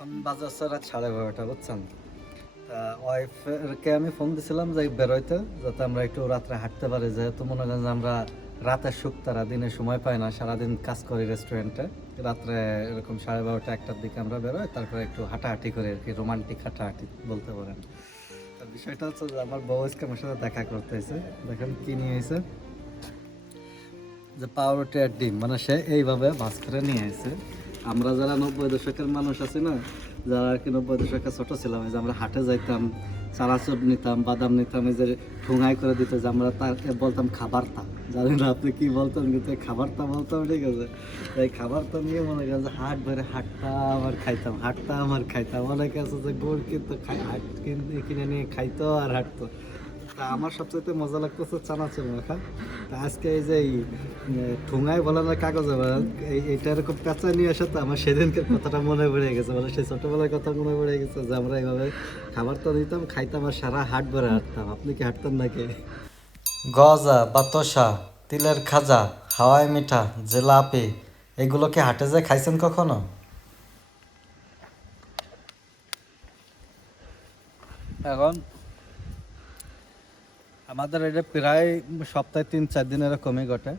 এখন বাজে হচ্ছে সাড়ে বারোটা, বুঝছেন? ওয়াইফকে আমি ফোন দিছিলাম যে বেরোইতে, যাতে আমরা একটু রাত্রে হাঁটতে পারি, যেহেতু মনে করেন যে আমরা রাতের সুখ, তারা দিনে সময় পাই না, সারাদিন কাজ করি রেস্টুরেন্টে রাত্রে এরকম সাড়ে বারোটা, একটার দিকে আমরা বেরোই, তারপরে একটু হাঁটাহাঁটি করি আর কি রোমান্টিক হাঁটাহাঁটি বলতে পারেন। বিষয়টা হচ্ছে যে আমার বউ আজকে আমার সাথে দেখা করতেছে দেখেন কি নিয়ে এসে যে পাউরুটি আর ডিম মানে সে এইভাবে ভাজ করে নিয়ে এসে আমরা যারা নব্বই দশকের মানুষ আছি না, যারা আর কি নব্বই দশকে ছোট ছিলাম যে আমরা হাটে যাইতাম, চানাচুর নিতাম, বাদাম নিতাম, এই যে ঠুঙাই করে দিত যে আমরা তাকে বলতাম খাবারটা। জানি না আপনি কি বলতেন? কিন্তু খাবারটা বলতাম, ঠিক আছে? এই খাবারটা নিয়ে মনে করেন যে হাট ভরে হাটতাম আমার খাইতাম হাটতাম আর খাইতাম। অনেকে আছে যে গোড় কিন্তু খাই হাট কিনে কিনে নিয়ে খাইতো আর হাঁটতো। তা আমার সবচেয়ে মজা লাগতেছে চানাচুর মাখা। তা আজকে এই যে এই ঠোঙায় বলে না কাগজে বলে এইটা এরকম পেঁচা নিয়ে আসে তো আমার সেদিনকার কথাটা মনে পড়ে গেছে। বলে সেই ছোটবেলার কথা মনে পড়ে গেছে যে আমরা এইভাবে খাবার তো দিতাম খাইতাম আর সারা হাট ভরে হাঁটতাম। আপনি কি হাঁটতেন নাকি? গজা বাতসা তিলের খাজা হাওয়াই মিঠা জিলাপি এগুলো কি হাটে যে খাইছেন কখনো? এখন? আমাদের এটা প্রায় সপ্তাহে তিন, চার দিন এরকমই ঘটে।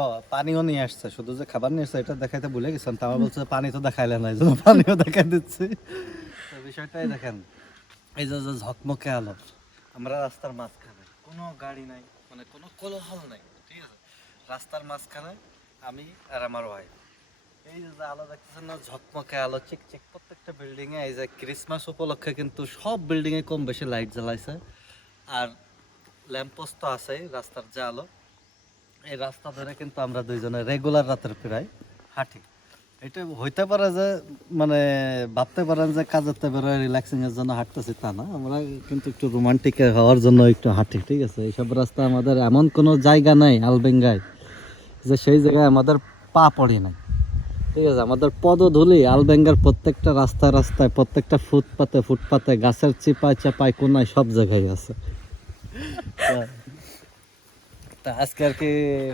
ও, পানিও নিয়ে আসছে, শুধু যে খাবার নিয়ে আসছে, এটা দেখাইতে ভুলে গেছেন তা আমার বলছে পানি তো দেখাইলে না, এই জন্য পানিও দেখাই দিচ্ছি। তো বিষয়টাই দেখেন, এই যে ঝকমকে আলো, আমরা রাস্তার মাঝখানে, কোনো গাড়ি নাই মানে কোনো কোলাহল নাই, ঠিক আছে? রাস্তার মাঝখানে আমি আর আমার ওয়াইফ এই যে আলো দেখতেছেন না, ঝকমকে আলো, চিক চিক, প্রত্যেকটা বিল্ডিং এ এই যে ক্রিসমাস উপলক্ষে কিন্তু সব বিল্ডিং এ কম বেশি লাইট জ্বালাইছে। আর ল্যাম্পোস্ট তো আছেই, রাস্তার যে আলো এই রাস্তা ধরে কিন্তু আমরা দুইজনে রেগুলার রাতের প্রায় হাঁটি। এটা হইতে পারে যে মানে ভাবতে পারেন যে কাজেতে বেরোয় রিল্যাক্সিং এর জন্য হাঁটতেছি তা না। আমরা কিন্তু একটু রোমান্টিক হওয়ার জন্য একটু হাঁটি, ঠিক আছে? এইসব রাস্তা আমাদের এমন কোনো জায়গা নাই আলবেঙ্গায় যে সেই জায়গায় আমাদের পা পড়ে নাই। ঠিক আছে? আমাদের পদধূলি আলবেঙ্গার প্রত্যেকটা রাস্তায় রাস্তায়, প্রত্যেকটা ফুটপাতে ফুটপাতে, গাছের চিপায় চাপায়, কোনায় সব জায়গায় আছে। তা- আজকে আর কি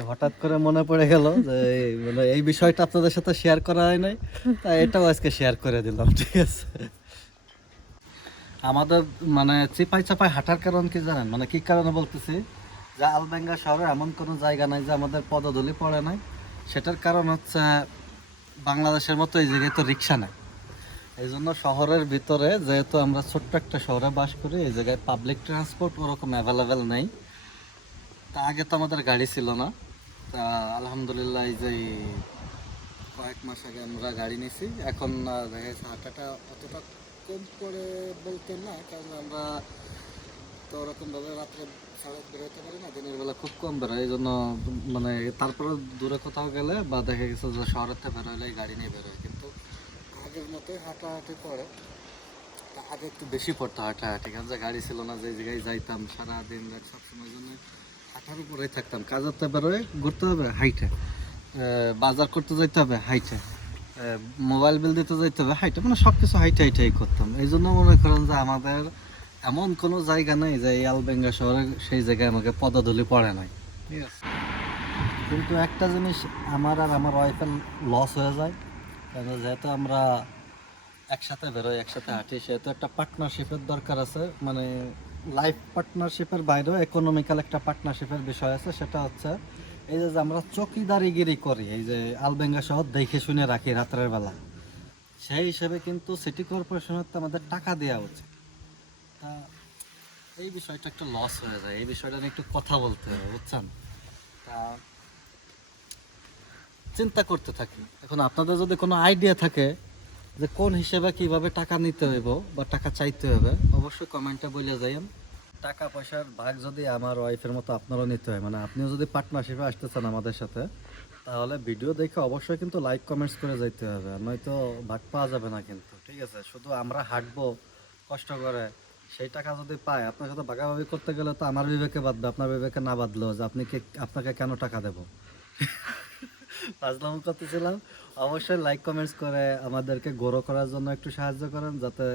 হঠাৎ করে মনে পড়ে গেল যে মানে এই বিষয়টা আপনাদের সাথে শেয়ার করা হয় নাই তাই এটাও আজকে শেয়ার করে দিলাম, ঠিক আছে। আমাদের মানে চিপাই চাপাই হাঁটার কারণ কি জানেন? মানে কি কারণে বলতেছি? যে আলবেঙ্গা শহরে এমন কোনো জায়গা নাই যে আমাদের পদধূলি পড়ে নাই। সেটার কারণ হচ্ছে বাংলাদেশের মতো এই জায়গায় তো রিক্সা নাই। এই জন্য শহরের ভিতরে যেহেতু আমরা ছোট্ট একটা শহরে বাস করি, এই জায়গায় পাবলিক ট্রান্সপোর্ট ওরকম অ্যাভেলেবেল নেই। তা আগে তো আমাদের গাড়ি ছিল না। তা আলহামদুলিল্লাহ এই যে কয়েক মাস আগে আমরা গাড়ি নিয়েছি এখন হাঁটাটা অতটা কম করে বলতে না, কারণ আমরা তো ওরকমভাবে রাত্রে সারা বেরোতে পারি না, দিনের বেলা খুব কম বেরোয়। এই জন্য মানে তারপরে দূরে কোথাও গেলে বা দেখা গেছে যে শহরের থেকে বেরোলে গাড়ি নিয়ে বেরোয়। আগের মতোই হাঁটাহাঁটি করে। আগে একটু বেশি পড়তো হাঁটাহাঁটি কারণ যে গাড়ি ছিল না যে জায়গায় যাইতাম সারাদিন রাত সবসময় জন্য হাঁটার উপরেই থাকতাম। কাজের তো বেরোয় ঘুরতে হবে হাইটে। বাজার করতে যাইতে হবে হাইটে। মোবাইল বিল দিতে যাইতে হবে হাইটে। মানে সব কিছু হাইটে হাইটেই করতাম। এই জন্য মনে করেন যে আমাদের এমন কোনো জায়গা নেই যে এই আলবেঙ্গা শহরে সেই জায়গায় আমাকে পদাধূলি পড়ে নাই। ঠিক আছে। কিন্তু একটা জিনিস আমার আর আমার ওয়াইফের লস হয়ে যায়। কেন যেহেতু আমরা একসাথে বেরোই, একসাথে হাঁটি, সেহেতু একটা পার্টনারশিপের দরকার আছে। মানে লাইফ পার্টনারশিপের বাইরেও ইকোনমিক্যাল একটা পার্টনারশিপের বিষয় আছে, সেটা হচ্ছে এই যে আমরা চকিদারিগিরি করি, এই যে আলবেঙ্গা শহর দেখে শুনে রাখি রাত্রের বেলা। সেই হিসেবে কিন্তু সিটি কর্পোরেশনের তো আমাদের টাকা দেওয়া উচিত। তা এই বিষয়টা একটু লস হয়ে যায়, এই বিষয়টা নিয়ে একটু কথা বলতে হবে, বুঝছেন? তা চিন্তা করতে থাকি। এখন আপনাদের যদি কোনো আইডিয়া থাকে যে কোন হিসেবে কীভাবে টাকা নিতে হইব বা টাকা চাইতে হবে, অবশ্যই কমেন্টে বলে যাইয়েন। টাকা পয়সার ভাগ যদি আমার ওয়াইফের মতো আপনারও নিতে হয় মানে আপনিও যদি পার্টনারশিপে আসতে চান আমাদের সাথে, তাহলে ভিডিও দেখে অবশ্যই কিন্তু লাইক কমেন্টস করে যাইতে হবে নয়তো ভাগ পাওয়া যাবে না কিন্তু, ঠিক আছে? শুধু আমরা হাঁটবো, কষ্ট করে, সেই টাকা যদি পাই, আপনার সাথে ভাগাভাগি করতে গেলে তো আমার বিবেকে বাঁধবে, আপনার বিবেকে না বাঁধলেও যে আপনি কে, আপনাকে কেন টাকা দেবো? ফাজলাম করতেছিলাম। অবশ্যই লাইক কমেন্টস করে আমাদেরকে গ্রো করার জন্য একটু সাহায্য করেন, যাতে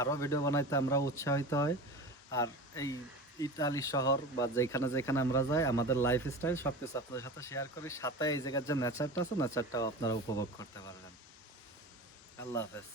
আরও ভিডিও বানাইতে আমরা উৎসাহিত হই। আর এই ইতালি শহর বা যেখানে যেখানে আমরা যাই, আমাদের লাইফ স্টাইল সব কিছু আপনাদের সাথে শেয়ার করি। সাথে এই জায়গার যে নেচারটা আছে নেচারটাও আপনারা উপভোগ করতে পারবেন। আল্লাহ হাফেজ।